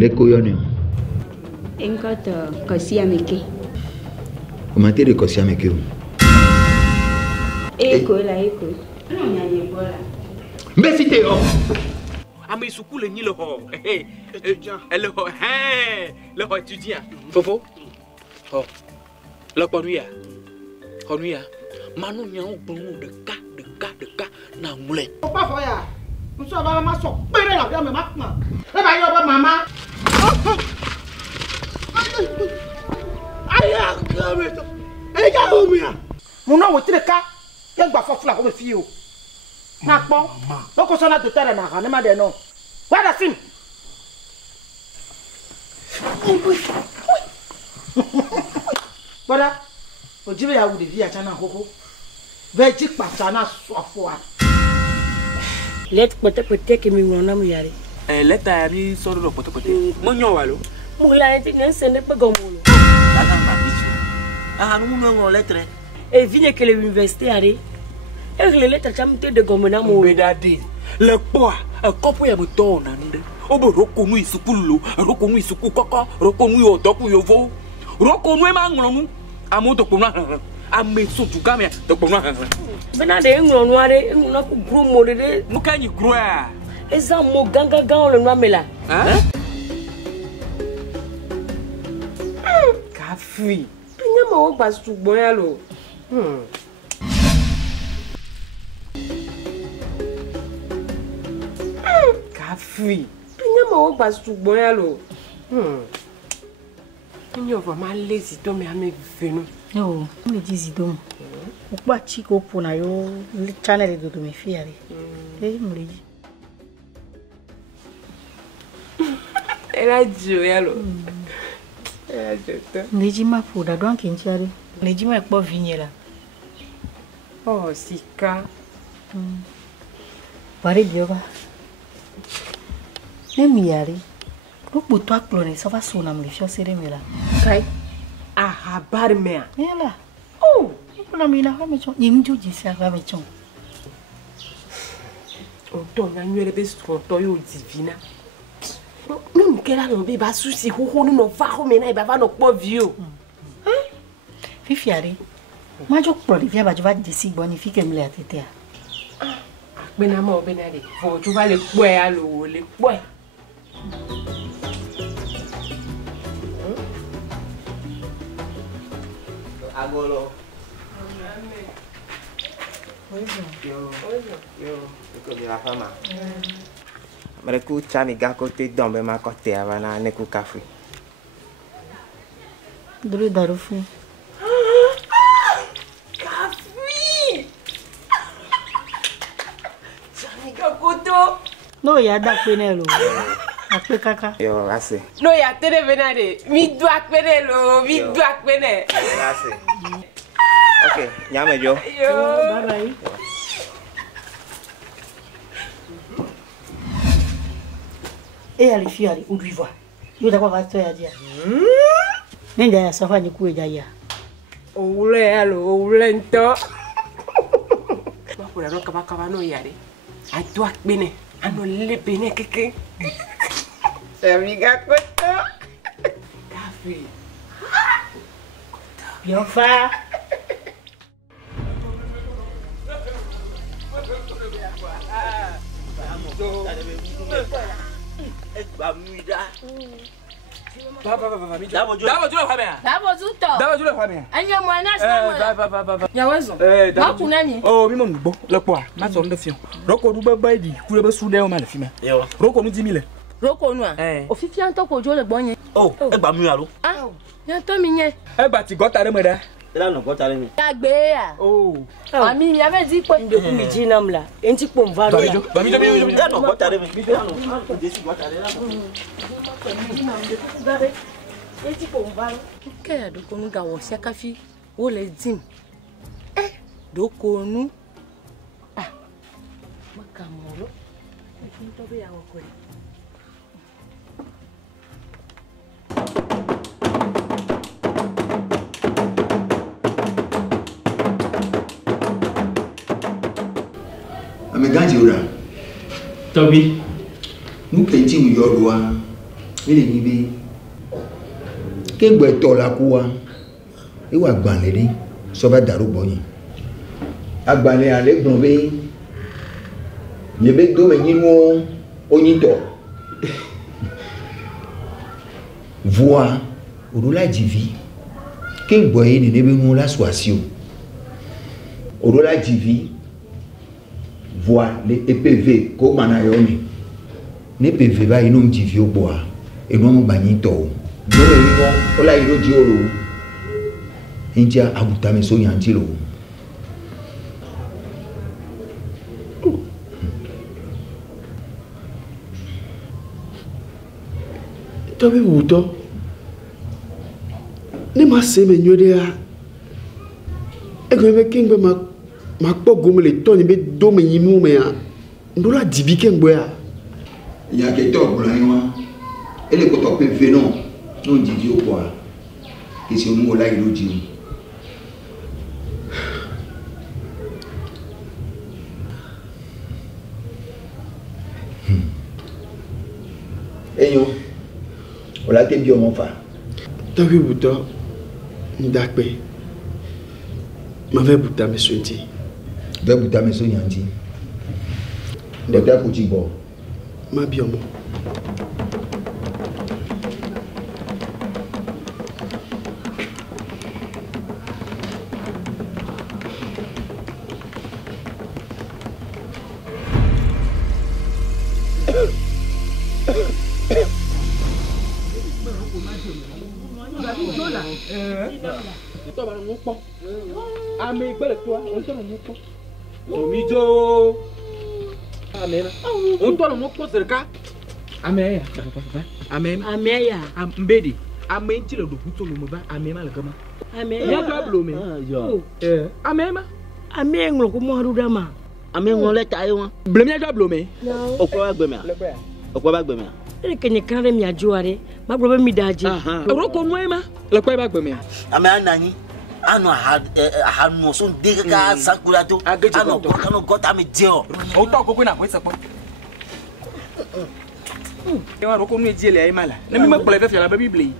Lekoyone. Encote Kosiameke. Comment tu es Kosiameke? Eko la eko. Non, y a Ebola. Mais si t'es homme. Ami soukou le ni le ho. Étudiant. Le ho. Le ho étudiant. Fofo. Oh. Le konuya. Konuya. Manu nya o bon de cas na moulin. Pas foya. Nous sommes vraiment sorpérés la vie mais maintenant. Eh ben yo maman. Aïe, eh ya o mi. Mon nom est le cas. Il va falloir faire comme fille. Na bon. Donc on s'en a de terre na ha, ne ma de non. Voilà sim. Voilà. O jibe ya wude via chana koko. Veji pasana sofo. Let pote que mi ngona mu yare. Leta mi soro lo pote. Mo nyo walo. Mu la enti ngen sende pe gomulo. Tata ma bicho. Ah no mu ngo letre. E vigne que l'université are. E le letre chamte de gomona mo. Bedade. Le poa, kopo ya muto nande. Obo roko nu isukulu, roko nu isuku koko, roko nu odoku yovo. Roko nu e ma nglonu. Amoto pona. Ame so tukame to pona. Bena de nglonu are, nglonu ku gro mo de. Mukanyi gro a. Eza mo ganga le no amela. Hein? Kafi. Pinya ma o gba sugbon ya lo. Kafi. Pinya ma o gba sugbon ya lo. Pinya va ma lazy to me ame venu. No, me dizi dom. O kwa chiko pona yo channel do me fiare. Muliji. Ela joyalo. Ela jota. Muliji ma foda don kinchare. Muliji ma ekpo vinyela. Oh, sika. Pare bioba. Nemiari. Rupu to aklone ça va sona mlifio seremela. Kai. A habari mea. Ela. Oh, kuna mina kwa mechon. Yimju jisi kwa mechon. Oto na nywele be stronto yo divina. Non kela no be ba susi ho no va ho mena e ba va no po vio. Fifiare. Majo pro via ba jova disi bonifique mle atetea. Bena mo bena de. Fo tu va le poe a lo le poe. Agolo. Yo, iko la fama. Mereka cari gak te dombe ma kote avana neku kafe. Dulu darufu. Kafi. Cari gakoto. No ya da penelo. Akpe kaka. Yo, ase. No ya tere benade. Mi dua penelo, mi dua pene. Ase. Okay, nyame jo. Yo. Bye bye. Et ali fiari ou lui voit. Yo da kwa to ya dia. Nenda ya safa ni kuwe ya. Ule alo, ule nto. Mapula no kaba no yare. A dua pene. Ano le pene keke. Amiga koto. Kafi. Bien fa. Oh, mi mon bo, le poa, ma son de fion. Roko du ba di, ku le ba su de o ma le fi me. Roko nu 10 000. Roko nu a. O fi fi anto ko jo le gbon yen. Oh, e gba mi alo. Ah, yan to mi yen. E gba ti gota re mo da. Ela no gota re mi. Agbe ya. Oh. Ami mi ave di po ndeku mi ji nam la. Enti po mva ro. Ba mi jo. Ela no gota re mi. Ela no desi gota re la. Enti po mva ro. Ke do ko nu ga wo se kafi wo le dim. Do ko nu. Ah. Makamoro. Enti to be ya wo ko. Ame ganji ura. Tobi. Nu penji mu yoruwa. Il est nibi. Quel boit la coua? Il va gagner. Ça va daru boy. A gagner à l'église. Il y a deux menino onito. Voix. Orola divi. Quel boy ne nebe nous la soisio. Orola divi. Voix les EPV comme anayomi. Ne PV va inom divi au bois. Et non banito. Non ola iro dioro. India abutame so yantilo. Tobi buto. Ne ma se me nyodea. Ego me kengbe ma kpo gomele to ni be do me yimu me ya. Ndola dibi kengbe ya. Ya ke to blanwa. Ele ko to PV non. Non divi au bois. Et c'est nous là iro divi. Eyo, ola te bio mon fa. Tawi buto ndakpe. Ma ve buta me sonti. Ve buta me so yanti. De ta kuti bo. Ma biomo. Amen. Ameya. Mbedi. Amen ti le do puto lo mba amema le kama. Amen. Ya ka blo me. Yo. Amema. Amen nglo ko mo haruda ma. Amen ngole tayo wa. Blem ya do blo me. Okwa ba gbeme a. Okwa ba gbeme a. E kenye kan mi ajuare. Ma blo be mi daji. Roko no ema. Le kwa ba gbeme a. Amen anani. Ano no so de ka sakura to. Ano gota me dio. O to ko na ko sepo. Eu não conheço ele aí, mala. Não me manda para ver a Bíblia.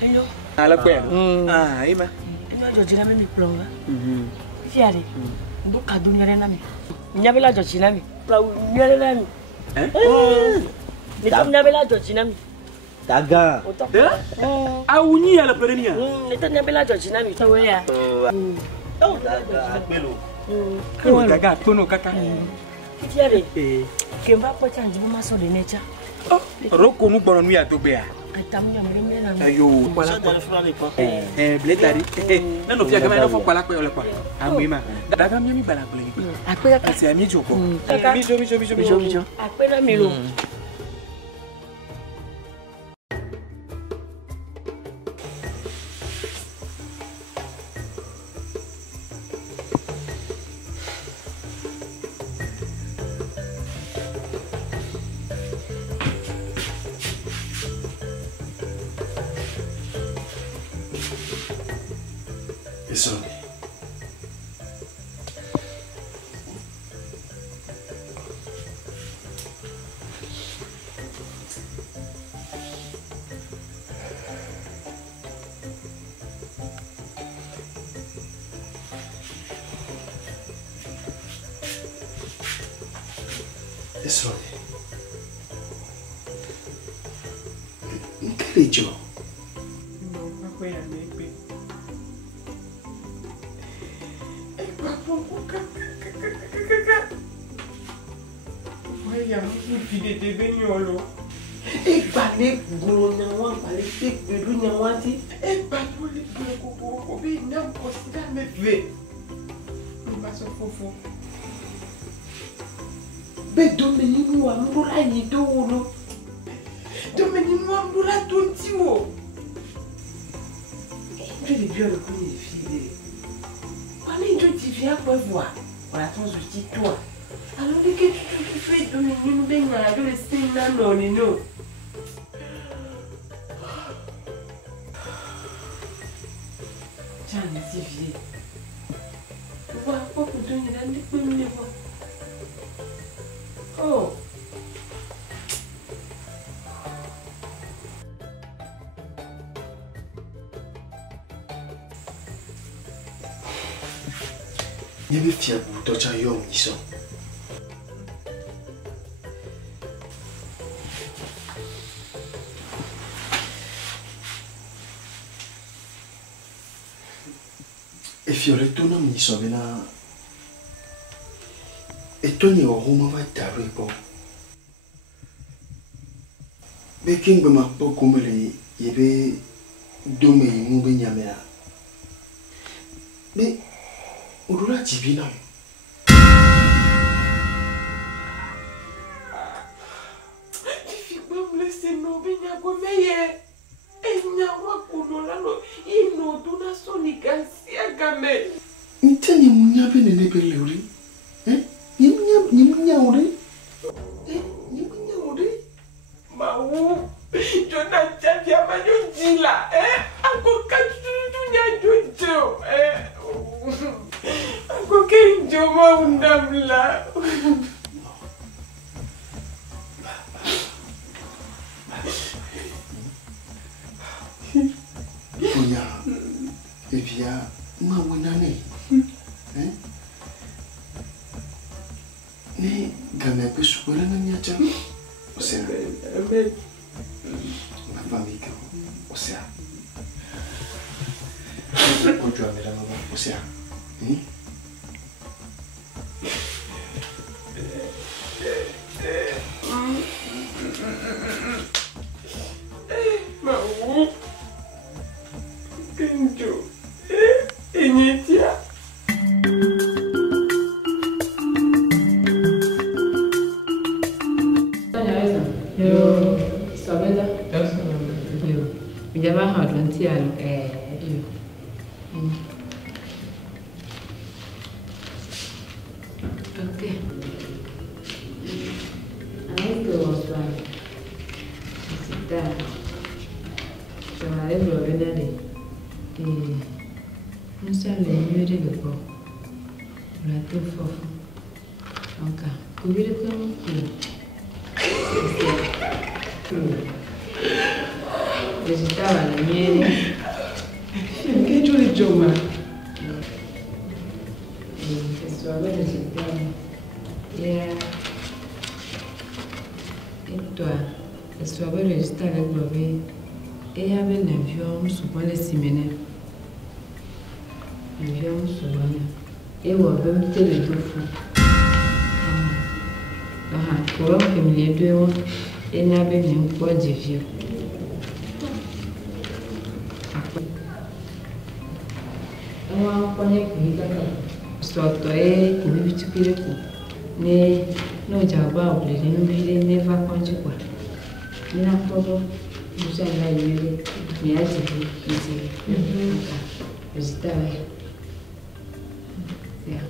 Hello. Ala kwa. Ah, ima. Ino jojina me plonga. Fiare. Buka dunia na me. Nyabela jojina me. Pra nyere na me. Ni tam nyabela jojina me. Daga. Au ni ala perenia. Ni tam nyabela jojina me. Tawe ya. Oh, daga pelo. Ko daga tono kaka. Fiare. Kemba po chanji mo maso de necha. Roko nu gboro nu ya to be a. Atam ya mre na. Ayo, wala ko. Bletari. Na no fia kama na fo kwala ko ole kwa. Amima. Daga mi mi bala ko le. Ape ka kasi ami joko. Bijo. Ape na mi lo. It's okay. It's okay. Nkelejo. Il y avait fier pour toi, tu as eu un mission. Et fier ton nom, il s'en vient. Et toi, il y a un roman va t'arriver pour. Mais qui ne m'a pas comme il y avait deux meilleurs mots bien yamera. Mais au-delà de divin. Nita nyamunya bene nebele uri. Nyamunya uri. Nyamunya uri. Mau, Jonah Chavia Majojila, Uncle Katunya Jojo, Uncle King Joma Undamla. Punya, Evia, Mawinane. Ni gamay pe suwala na niya dyan. Osea. Amen. Mafami ka. Osea. Ojo amela mama. Osea. Mau. Kenjo. Inyetia. Jamaa hatuantia okay. Anaitwa Oswald. Sita. Tunaweza kuenda ni msale yule yuko. Unatufa. Onka. Kubiri kama Visitaba la miele. Che giù Gioma? Questo avere visitaba. Yeah. Et toi, questo avere visitaba le globe. Et avait un avion souvent les semaines. Avion souvent. Et on va me faire le tofu. Pour que me les deux, et n'avait même pas de vieux. Pokoknya kita suatu ini bicara ku, ne no jawab boleh, ne boleh ne vakon juga, ne nak foto, bisa lagi ni aja ni, bisa ya.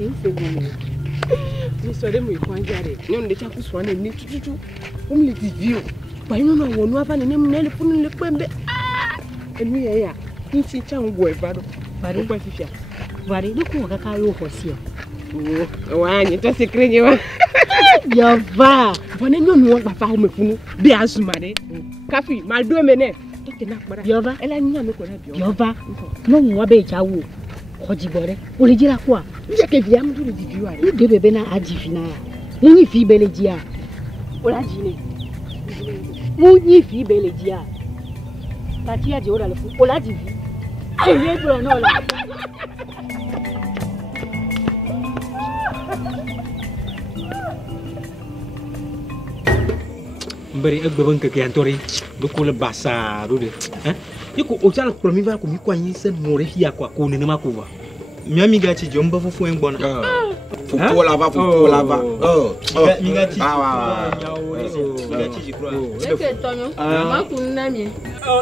Itu benar. Non, les gens qui sont nés tout, on les dit, bah non, on va pas les mener pour nous les prendre. Et nous, il y a une petite changue, pardon. Pardon, quoi, c'est fier. Voilà, donc on va faire au rossier. Ouais, il est secret, ya va. Voilà, nous, on va pas me foutre. Bien assumé. Café, mal deux menées. Ya va. Elle a mis à nous connaître. Ya va. Non, moi, ben, ciao. Rodibore. On le dira quoi? Il y a que viens, nous le disons. Il devait bien à Divina. Mon fille belle dia. On l'a dit. Mon fille belle dia. Patia dit on l'a fait. On l'a dit. Je viens pour la non là. Beri beban kekiantori, buku lebasa, rude. Yoko ojala kulomiva kumikwa nyisen morehi ya kwa kune nema kuva. Miami gachi jomba fufu engbona. Faut là-bas, faut là-bas. Oh.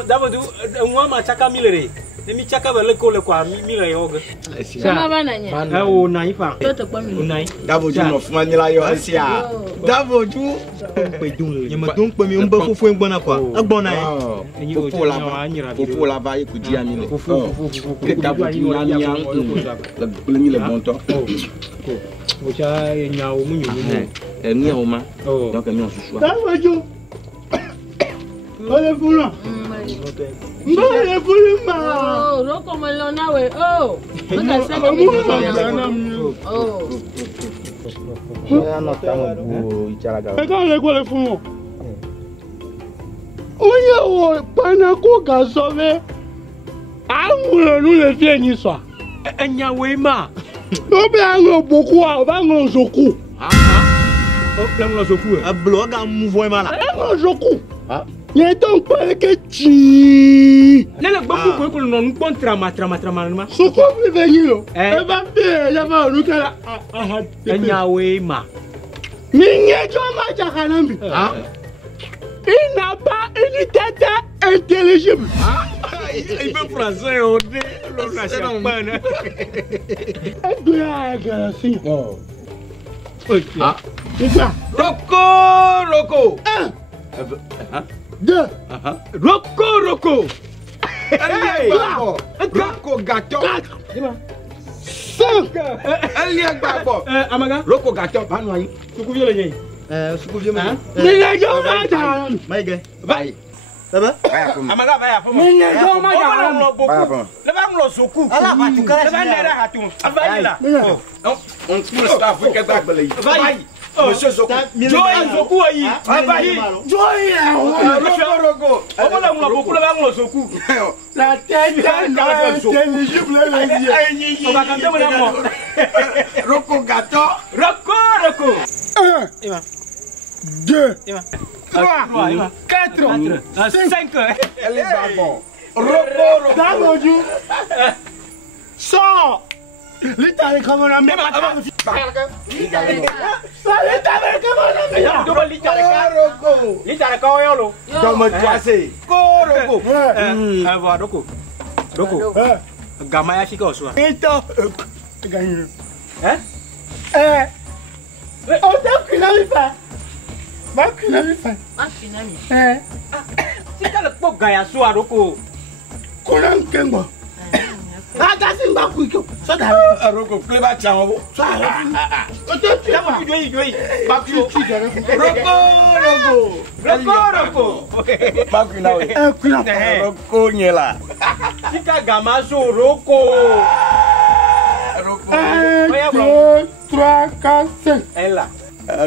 D'abord, moi, ma chaka milere. Mi chaka ba le ko le kwa milere yoga. Sama bananya. O nai fa. Toto kwa mi. Nai. D'abord, tu m'offres man la yo asia. D'abord, tu pe dun. Yema don pe mi on ba fufu ngbona kwa. Agbona e. Faut là-bas, écoute dia mi. Que d'abord tu na mi le mi le bon temps. Mo cha nya o mu nyu. Ni o ma. Donc mi on se choix. D'abord, tu allez vous là. Oh, roko melona we. Oh. Maka sema mi. Oh. Ya no estamos bu icharaga. Eka le ko le fún wọn. Oye o pana ko ga so be. Àwọn nu le fi ẹyin so. Enya we ma. O be àwọn boku a, o ba àwọn zoku. O plan lo soku e. Ablo ga mu vo ma la. Àwọn zoku. Ye don pa ke chi. Lele gboku ko no npon trama ma. Soko fi veyin lo. E ba be ya ba ru kala. Enya we ma. Mi nye jo ma jakanambi. Il n'a pas une tête intelligible. Il peut français on dit le champagne. Est-ce que OK. Roko. 1 2 Roko. Roko gâteau. 5 Amaga. Roko gâteau ba no yi. Suku viole nyi. Suku vie ma. Mi nye jo ma jakanambi. Maige. Vai. Ça va? Amaga va ya Mi nye jo ma jakanambi. Le ba nglo soku. Ala ba tu kala. Le ba ndera hatu. Vai la. On se pousse pas faut que ta belle. Vai. Monsieur Soku. Joy Soku yi. Vai. Joy Roko. Obo la nglo boku le ba nglo soku. La tête intelligible les yeux. On va canter mon amour. Roko gâteau. Roko. 1 2 3 4 5. Elle est bon. Roko. Damoju. Sors. L'Italie comme on a mis. Gama ya fika osua. Então, ganhei. On t'a pris la vie. Va pris la vie. Fika le po gaya sua roko. Koran kengo. Aga simba kuiko. So da Roko pleba chawo. So o to ti Dama joyi. ba ku ti gere. Roko. Baku na we. Kuna. Roko nyela. Fika gama so roko. 1 2 3 4 5. Ella.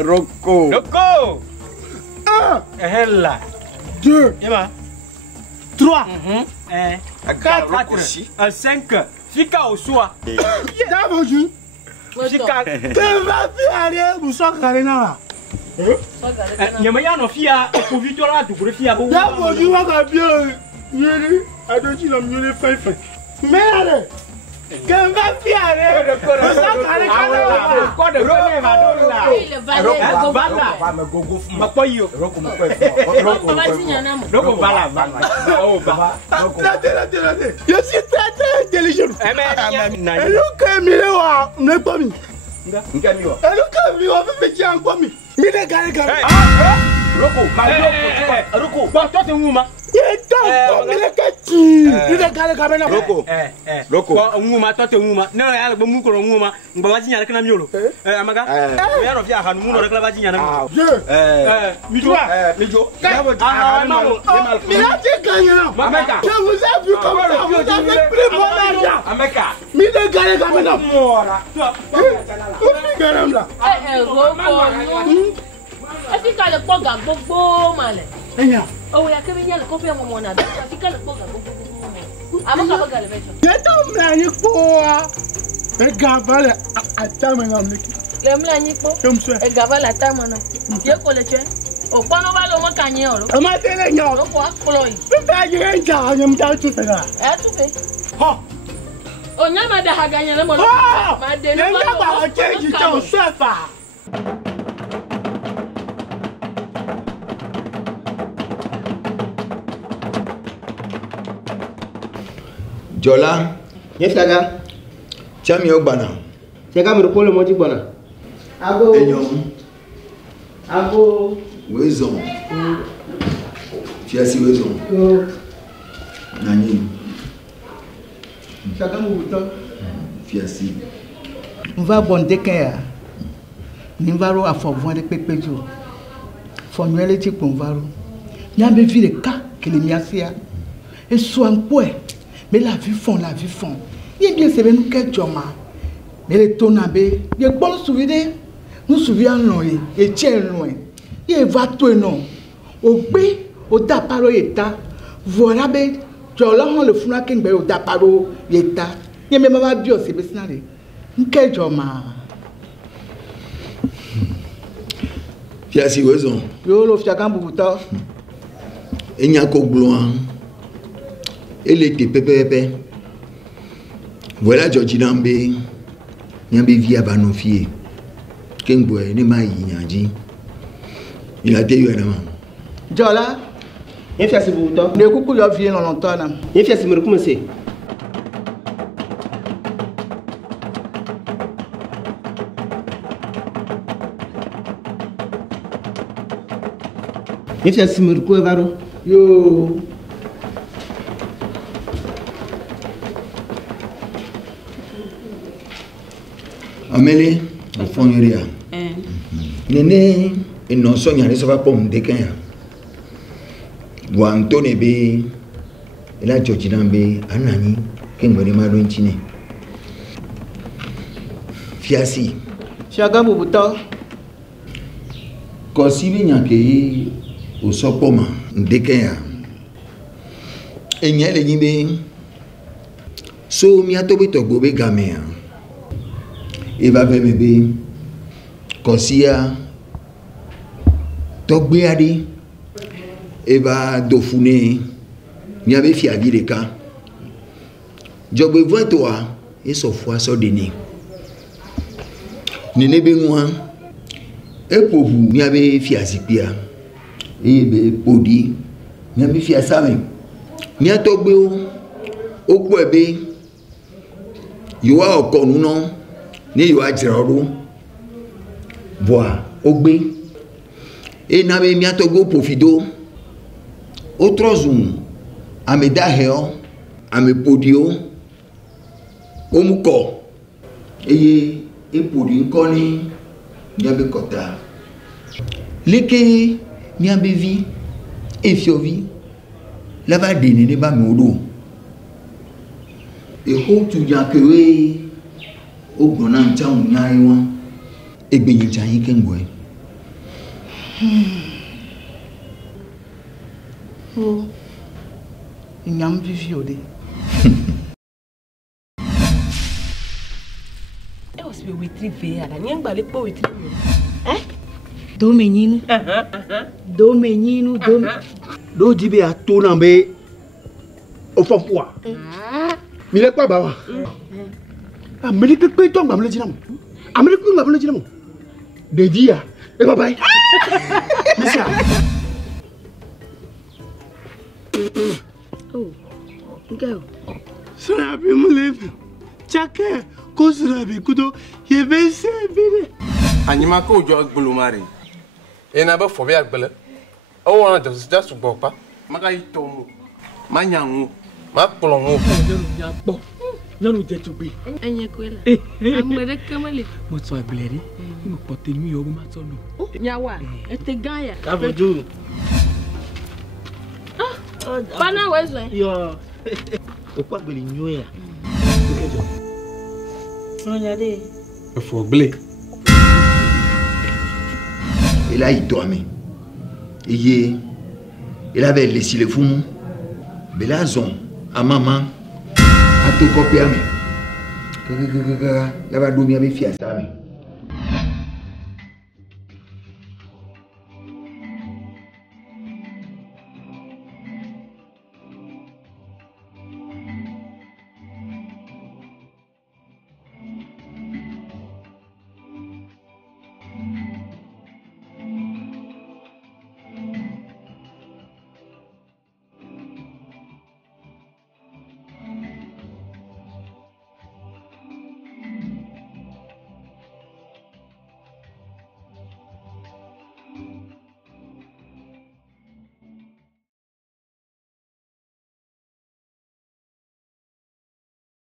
Roko. 1 Ella. 2 Ema. 3 4 5. Fica osua. Damoju. Fica. Que va faire muso karena. Nyama ya no fia ko vitora du fia bo. Damoju wa ka bien. Yeri adoji la miole fai. Merde. Que va faire muso karena. Ko de rone ma do la. Va me gogo fuma. Ma po yo. Roko mo ko. Roko Bala. Oh ba. Je suis très intelligent. Mais Elu ka mi le wa me gbo mi. Ngami wa. Elu ka mi wa fe ji an gbo mi. Mi le gare gare. Roko, ma Roko. Ba to te nguma. Ye don mi le ka ti. Mi le gare gare na. Roko. Ko nguma to te nguma. Ne ya ba mu ko nguma. Ngba ba jinya kana miolo. Amaga. Me ya no fia hanu mu no kala ba jinya na. Mi jo. Mi la ti gagner na. Ameka. Je vous ai vu comme ça. Vous avez pris mon argent. Ameka. Mi le gare gare na. Mora. O mi gare la. Fika le poga gbogbo male. Enya. Oh ya kebe nyale ko fe mo mo na. Fika le poga gbogbo. Amaka ba gale beto. Ye to mla ni po wa. E gavale atame na mleki. Le mla ni po. E gavale atame na. Ye ko le che. O pono ba lo mo kanye oro. E ma tele nya. Ro ko akolo yi. Ba ye nja anya mta tu fe na. E tu fe. Ha. Onyama da haganya le mo. Ma de no. Nenga ba change to sefa. Jola. Yes, Kaga. Chami Ogbana. Chega mo ko le mo ti gbona. Ago. Enyom. Ago. Wezon. Fiasi wezon. Nani. Chega mo buto. Fiasi. On va bon dekin. Nimvaro a favor de pepejo. Formuele ti konvaro. Nyambe vi de ka kele miasia. Et soin quoi. Mais la vie fond. Il bien c'est nous quel joma. Mais les tonabé, il bon souvenir. Nous souviens loin et tiens loin. Il va tout non. Au B, au daparo état. Voilà bé, jola on le funa king be au daparo état. Il même pas bio c'est besnale. Quel joma. Fiasi wezon. Yo lo fiakan bubuta. Enyako gloire. Elle était pépé. Voilà Georgie Nambe. Nyambe via banofie. Kengwe ne mai nyaji. Il a été eu un amant. Jola. Il fait assez beau temps. Ne coucou yo vie longtemps na. Il fait assez me recommencer. Il fait assez me recommencer. Yo. Amélie, au fond de rien. Néné, et non soigné, ça va pas me décaler. Guantone be, et la Georginambe, Anani, Kengwani Marontine. Fiasi. Chaga bubuta. Kosibi nyake au sopoma, décaler. Et n'y a les nimbe. So miatobe to gobe gamea. Eva bébé Kosia Togbeadi Eva Dofune Miabe Fiavi de cas Jogbe voit toi et son foi sort de nez Nene Benoît et pour vous Miabe Fiazipia et Podi Miabe Fiasame Miatogbeo au Kwebe Yoa au non ni yo ajiro boa ogbe e na be mi atogo profido otrozum ameda heo amepodio omuko eye epodi nko ni nyabe kota leke nyabe vi efiovi laba deni ne ba mi odo e ho tu yakewe Ogbona ncha unyai wa egbenyi janyi kengwe. Oh. Inyam vivi ode. E was be witri ve ala nyen gba le po witri. Do menino. Do menino, do. Do jibe ato na be ofofua. Mi le pa ba wa. America pe to ngam le jinam. America ngam le jinam. De dia. E bye bye. Misia. Oh. Go. Srabi muleve. Chake ko srabi kudo ye be se bire. Anyima ko jo gbulu mari. E na ba fo be agbele. O won just go pa. Maka itomo. Manyanwu. Ma polonwo. Nanu je tugbe. Enye kwela. Amere kamale. Mo so agbeleri. Mo pote mi yo ma so no. Nyawa, ete ganya. Aboju. Bana wezo. Yo. O pa gbeli nyo ya. Okejo. Onya de. E fo gbele. Il a idoami. Il avait laissé le fou. Belazon à maman. A tout copier. Là va dormir avec fiancé.